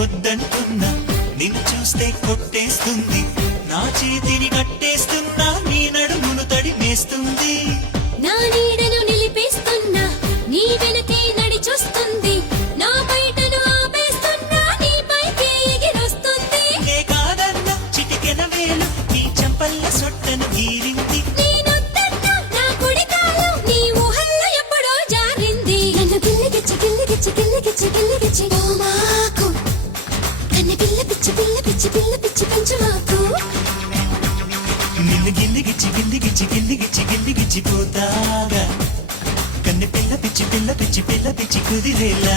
వద్దంటున్నా నిన్ను చూస్తే కొట్టేస్తుంది నా చేతిని కట్టేస్తున్నా నీ నడుమును తడిమేస్తుంది నా నీడను నిలిపేస్తున్నా నీ వెనకే నడిచొస్తుంది నా బయటను ఆపేస్తున్నా నీ పైకి ఎగిరొస్తుంది నే కాదన్నా చిటికెన వేలు నీ చెంపల్ల సొట్టను గీరింది నేనొద్దన్నా నా కుడి కాలు నీ ఊహల్లో ఎప్పుడో జారింది నన్ను గిల్లిగిచ్చి గిల్లిగిచ్చి గిల్లిగిచ్చి గిల్లిగిచ్చి ఓ మాకు కన్ను పిల్ల పిచ్చి పిల్ల పిచ్చి పిల్ల పిచ్చి పెంచమాకు నిన్ను గిల్లిగిచ్చి గిల్లిగిచ్చి గిల్లిగిచ్చి గిల్లిగిచ్చి పోతాగా కన్నె పిల్ల పిచ్చి పిల్ల పిచ్చి పిల్ల పిచ్చి కుదిరేలా